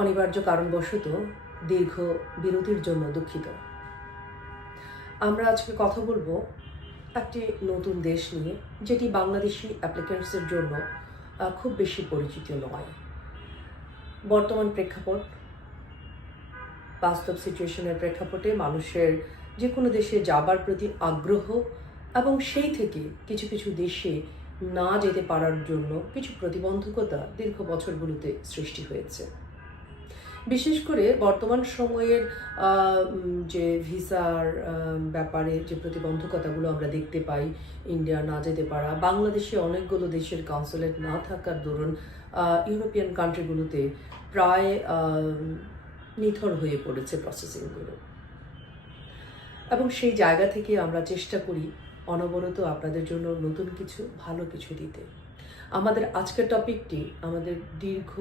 অনিবার্য কারণবশত দীর্ঘ বিরতির জন্য দুঃখিত। আমরা আজকে কথা বলব একটি নতুন দেশ নিয়ে, যেটি বাংলাদেশি অ্যাপ্লিকেন্টসের জন্য খুব বেশি পরিচিত নয়। বর্তমান প্রেক্ষাপট, বাস্তব সিচুয়েশনের প্রেক্ষাপটে মানুষের যে কোনো দেশে যাবার প্রতি আগ্রহ এবং সেই থেকে কিছু কিছু দেশে না যেতে পারার জন্য কিছু প্রতিবন্ধকতা দীর্ঘ বছরগুলোতে সৃষ্টি হয়েছে। বিশেষ করে বর্তমান সময়ের যে ভিসার ব্যাপারে যে প্রতিবন্ধকতাগুলো আমরা দেখতে পাই, ইন্ডিয়া না যেতে পারা, বাংলাদেশে অনেকগুলো দেশের কনসুলেট না থাকার দরুন ইউরোপিয়ান কান্ট্রিগুলোতে প্রায় নিথর হয়ে পড়েছে প্রসেসিংগুলো। এবং সেই জায়গা থেকে আমরা চেষ্টা করি অনবরত আপনাদের জন্য নতুন কিছু, ভালো কিছু দিতে। আমাদের আজকের টপিকটি আমাদের দীর্ঘ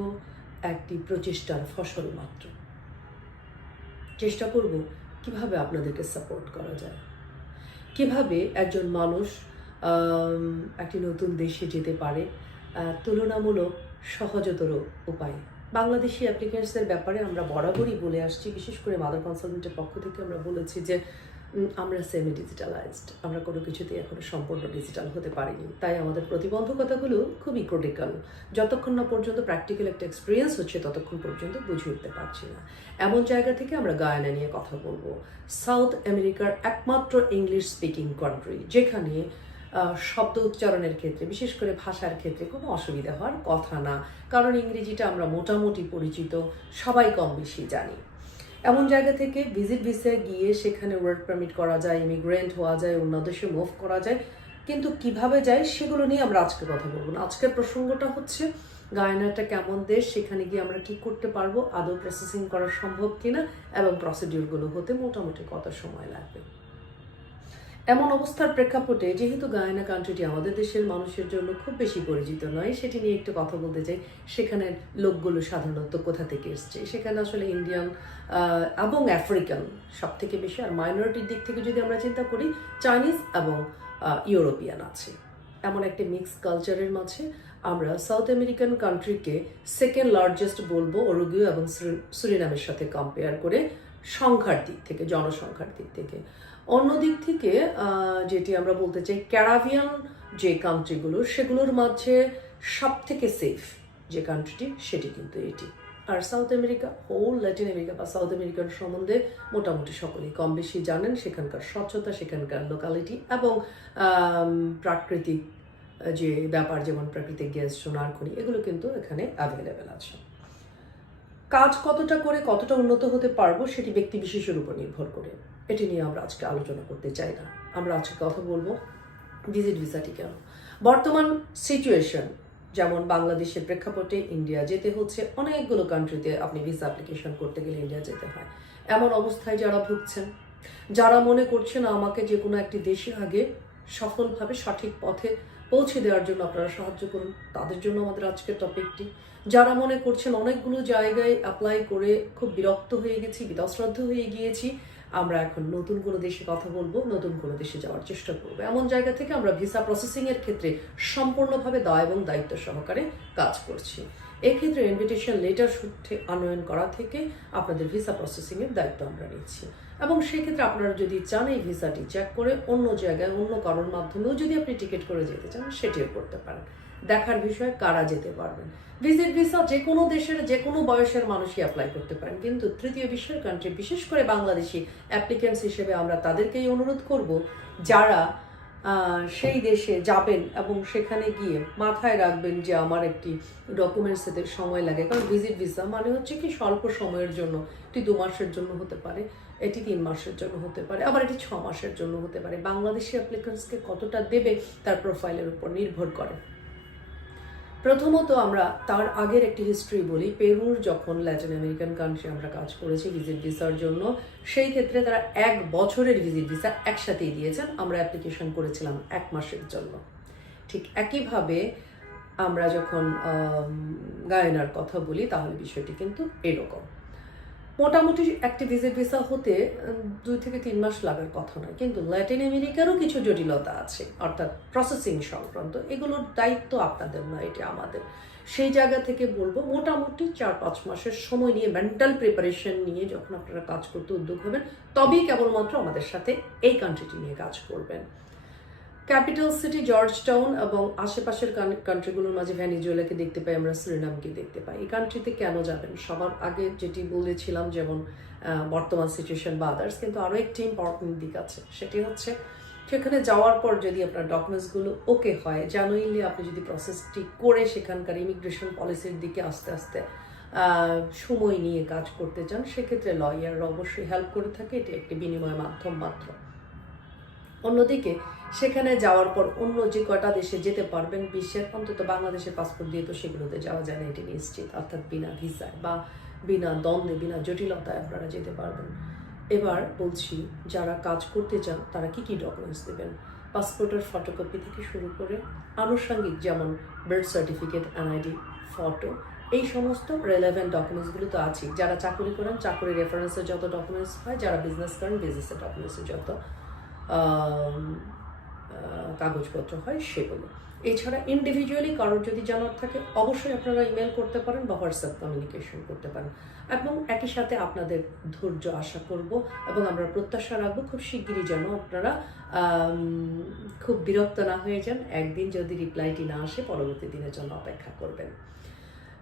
একটি প্রচেষ্টার ফসল মাত্র। চেষ্টা করব কীভাবে আপনাদেরকে সাপোর্ট করা যায়। কীভাবে একজন মানুষ একটি নতুন দেশে যেতে পারে তুলনামূলক সহজতর উপায়। বাংলাদেশি অ্যাপ্লিকেন্টসের ব্যাপারে আমরা বরাবরই বলে আসছি, বিশেষ করে মাদার কনসালটেন্টের পক্ষ থেকে আমরা বলেছি যে আমরা সেমি ডিজিটালাইজড আমরা কোনো কিছুতেই এখনও সম্পূর্ণ ডিজিটাল হতে পারিনি। তাই আমাদের প্রতিবন্ধকতাগুলো খুবই ক্রিটিক্যাল যতক্ষণ না পর্যন্ত প্র্যাকটিক্যাল একটা এক্সপিরিয়েন্স হচ্ছে, ততক্ষণ পর্যন্ত বুঝে উঠতে পারছি না। এমন জায়গা থেকে আমরা গায়না নিয়ে কথা বলব। সাউথ আমেরিকার একমাত্র ইংলিশ স্পিকিং কান্ট্রি যেখানে শব্দ উচ্চারণের ক্ষেত্রে, বিশেষ করে ভাষার ক্ষেত্রে কোনো অসুবিধা হওয়ার কথা না। কারণ ইংরেজিটা আমরা মোটামুটি পরিচিত, সবাই কম বেশি জানি। এমন জায়গা থেকে ভিজিট ভিসায় গিয়ে সেখানে ওয়ার্ক পারমিট করা যায় ইমিগ্রেন্ট হওয়া যায়, অন্য দেশে মুভ করা যায়। কিন্তু কীভাবে যায় সেগুলো নিয়ে আমরা আজকে কথা বলব না। আজকের প্রসঙ্গটা হচ্ছে, গায়নাটা কেমন দেশ, সেখানে গিয়ে আমরা কি করতে পারব, আদৌ প্রসেসিং করা সম্ভব কিনা, এবং প্রসিডিউরগুলো হতে মোটামুটি কত সময় লাগবে? এমন অবস্থার প্রেক্ষাপটে, যেহেতু গায়না কান্ট্রিটি আমাদের দেশের মানুষের জন্য খুব বেশি পরিচিত নয়, সেটি নিয়ে একটু কথা বলতে চাই। সেখানের লোকগুলো সাধারণত কোথা থেকে এসছে? সেখানে আসলে ইন্ডিয়ান এবং আফ্রিকান সব থেকে বেশি, আর মাইনরিটির দিক থেকে যদি আমরা চিন্তা করি চাইনিজ এবং ইউরোপিয়ান আছে। এমন একটা মিক্স কালচারের মাঝে আমরা সাউথ আমেরিকান কান্ট্রিকে সেকেন্ড লার্জেস্ট বলব, ওরুগুয় এবং সুরি- সুরিনামের সাথে কম্পেয়ার করে সংখ্যার দিক থেকে, জনসংখ্যার দিক থেকে। অন্য দিক থেকে যেটি আমরা বলতে চাই ক্যারাভিয়ান যে কান্ট্রিগুলো সেগুলোর মাঝে সব থেকে সেফ যে কান্ট্রিটি সেটি কিন্তু এটি। আর South America whole Latin America বা সাউথ আমেরিকার সম্বন্ধে মোটামুটি সকলেই কম বেশি জানেন, সেখানকার স্বচ্ছতা, সেখানকার লোকালিটি এবং প্রাকৃতিক যে ব্যাপার, যেমন প্রাকৃতিক গ্যাস, সোনার খনি, এগুলো কিন্তু এখানে অ্যাভেলেবেল আছে। কাজ কতটা করে কতটা উন্নত হতে পারব সেটি ব্যক্তি বিশেষের উপর নির্ভর করে। এটি নিয়ে আমরা আজকে আলোচনা করতে চাই না। আমরা আজকে কথা বলব ভিজিট ভিসাটি কেন? বর্তমান সিচুয়েশন যেমন বাংলাদেশের প্রেক্ষাপটে ইন্ডিয়া যেতে হচ্ছে, অনেকগুলো কান্ট্রিতে আপনি ভিসা অ্যাপ্লিকেশন করতে গেলে ইন্ডিয়া যেতে হয়। এমন অবস্থায় যারা ভুগছেন, যারা মনে করছেন আমাকে যে কোনো একটি দেশে আগে সফলভাবে সঠিক পথে পৌঁছে দেওয়ার জন্য আপনারা সাহায্য করুন। তাদের জন্য আমাদের আজকের টপিকটি। যারা মনে করছেন অনেকগুলো জায়গায় অ্যাপ্লাই করে খুব বিরক্ত হয়ে গেছি, বিতশ্রদ্ধ হয়ে গিয়েছি, আমরা এখন নতুন কোনো দেশে কথা বলব, নতুন কোনো দেশে যাওয়ার চেষ্টা করব। এমন জায়গা থেকে আমরা ভিসা প্রসেসিং এর ক্ষেত্রে সম্পূর্ণভাবে দায় এবং দায়িত্ব সহকারে কাজ করছি। এক্ষেত্রে ইনভিটেশন লেটার সূত্রে আনয়ন করা থেকে আপনাদের ভিসা প্রসেসিং এর দায়িত্ব আমরা নিচ্ছি। এবং সেক্ষেত্রে আপনারা যদি চান এই ভিসাটি চেক করে অন্য জায়গায়, অন্য কারোর মাধ্যমেও যদি আপনি টিকিট করে যেতে চান, সেটিও করতে পারেন। দেখার বিষয়ে, কারা যেতে পারবেন? ভিজিট ভিসা যে কোনো দেশের যে কোনো বয়সের মানুষই অ্যাপ্লাই করতে পারেন। কিন্তু তৃতীয় বিশ্বের কান্ট্রি বিশেষ করে বাংলাদেশি অ্যাপ্লিকেন্টস হিসেবে আমরা তাদেরকেই অনুরোধ করব, যারা সেই দেশে যাবেন এবং সেখানে গিয়ে মাথায় রাখবেন যে আমার একটি ডকুমেন্টস এতে সময় লাগে। কারণ ভিজিট ভিসা মানে হচ্ছে কি, স্বল্প সময়ের জন্য এটি দু মাসের জন্য হতে পারে। এটি তিন মাসের জন্য হতে পারে, আবার এটি ছ মাসের জন্য হতে পারে। বাংলাদেশি অ্যাপ্লিকেন্টসকে কতটা দেবে তার প্রোফাইলের উপর নির্ভর করে। প্রথমত আমরা তার আগের একটি হিস্ট্রি বলি, পেরুর যখন ল্যাটিন আমেরিকান কান্ট্রি আমরা কাজ করেছি ভিজিট ভিসার জন্য, সেই ক্ষেত্রে তারা এক বছরের ভিজিট ভিসা একসাথেই দিয়েছেন। আমরা অ্যাপ্লিকেশন করেছিলাম এক মাসের জন্য। ঠিক একইভাবে আমরা যখন গায়নার কথা বলি, তাহলে বিষয়টি কিন্তু এরকম। মোটামুটি একটি ভিজিট ভিসা হতে দুই থেকে তিন মাস লাগার কথা নয়। কিন্তু ল্যাটিন আমেরিকারও কিছু জটিলতা আছে, অর্থাৎ প্রসেসিং সংক্রান্ত। এগুলোর দায়িত্ব আপনাদের নয় এটি আমাদের। সেই জায়গা থেকে বলব, মোটামুটি চার পাঁচ মাসের সময় নিয়ে মেন্টাল প্রিপারেশন নিয়ে যখন আপনারা কাজ করতে উদ্যোগ হবেন, তবেই কেবলমাত্র আমাদের সাথে এই কান্ট্রিটি নিয়ে কাজ করবেন। ক্যাপিটাল সিটি জর্জ টাউন এবং আশেপাশের কান্ট্রিগুলোর মাঝে ভ্যানিজুয়েলাকে দেখতে পাই আমরা, সুরিনামকে দেখতে পাই। এই কান্ট্রিতে কেন যাবেন? সবার আগে যেটি বলেছিলাম, যেমন বর্তমান সিচুয়েশন বা আদার্স কিন্তু আরও একটি ইম্পর্টেন্ট দিক আছে। সেটি হচ্ছে, সেখানে যাওয়ার পর যদি আপনার ডকুমেন্টসগুলো ওকে হয় জানুইনলি আপনি যদি প্রসেসটি করে সেখানকার ইমিগ্রেশন পলিসির দিকে আস্তে আস্তে সময় নিয়ে কাজ করতে চান, সেক্ষেত্রে লয়াররা অবশ্যই হেল্প করে থাকে। এটি একটি বিনিময় মাধ্যম মাত্র। অন্যদিকে সেখানে যাওয়ার পর অন্য যে কটা দেশে যেতে পারবেন, বিশ্বের অন্তত বাংলাদেশের পাসপোর্ট দিয়ে তো সেগুলোতে যাওয়া যায় না, এটি নিশ্চিত। অর্থাৎ বিনা ভিসায় বা বিনা দ্বন্দ্বে, বিনা জটিলতায় আপনারা যেতে পারবেন। এবার বলছি, যারা কাজ করতে চান, তারা কি কি ডকুমেন্টস দেবেন? পাসপোর্টের ফটোকপি থেকে শুরু করে আনুষঙ্গিক যেমন বার্থ সার্টিফিকেট এনআইডি ফটো এই সমস্ত রেলেভেন্ট ডকুমেন্টসগুলো তো আছে যারা চাকরি করেন, চাকরি রেফারেন্সের যত ডকুমেন্টস হয়, যারা বিজনেস করেন বিজনেসের ডকুমেন্টসের যত কাগজপত্র হয় সেগুলো। এছাড়া ইন্ডিভিজুয়ালি কারোর যদি জানার থাকে, অবশ্যই আপনারা ইমেল করতে পারেন বা হোয়াটসঅ্যাপ কমিউনিকেশন করতে পারেন। এবং একই সাথে আপনাদের ধৈর্য আশা করব এবং আমরা প্রত্যাশা রাখব খুব শিগগিরই যেন আপনারা খুব বিরক্ত না হয়ে যান। একদিন যদি রিপ্লাইটি না আসে, পরবর্তী দিনের জন্য অপেক্ষা করবেন।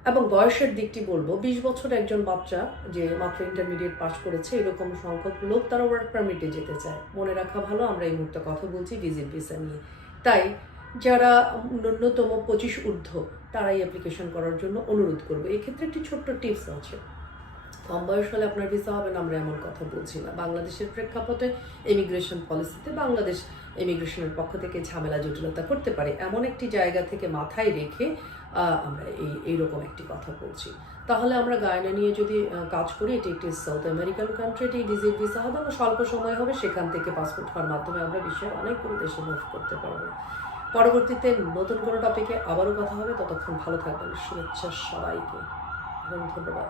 এবং বয়সের দিকটি বলব, বিশ বছর একজন বাচ্চা যে মাত্র ইন্টারমিডিয়েট পাশ করেছে, এরকম সংখ্যক লোক তারা ওয়ার্ক পারমিটে যেতে চায়। মনে রাখা ভালো, আমরা এই মুহূর্তে কথা বলছি ভিজিট ভিসা নিয়ে। তাই যারা ন্যূনতম পঁচিশ ঊর্ধ্ব, তারাই অ্যাপ্লিকেশন করার জন্য অনুরোধ করব। এক্ষেত্রে একটি ছোট্ট টিপস আছে। কম বয়স হলে আপনার ভিসা হবে না, আমরা এমন কথা বলছি না। বাংলাদেশের প্রেক্ষাপটে ইমিগ্রেশন পলিসিতে বাংলাদেশ ইমিগ্রেশনের পক্ষ থেকে ঝামেলা, জটিলতা করতে পারে। এমন একটি জায়গা থেকে মাথায় রেখে আমরা এই, এইরকম একটি কথা বলছি। তাহলে আমরা গায়না নিয়ে যদি কাজ করি, এটি একটি সাউথ আমেরিকান কান্ট্রি এটি ভিজিট ভিসা হবে এবং স্বল্প সময় হবে, সেখান থেকে পাসপোর্ট হওয়ার মাধ্যমে আমরা বিশ্বের অনেকগুলো দেশে মুভ করতে পারব পরবর্তীতে নতুন কোনো টপিকে আবারও কথা হবে, ততক্ষণ ভালো থাকবেন। শুভেচ্ছা সবাইকে। এবং ধন্যবাদ।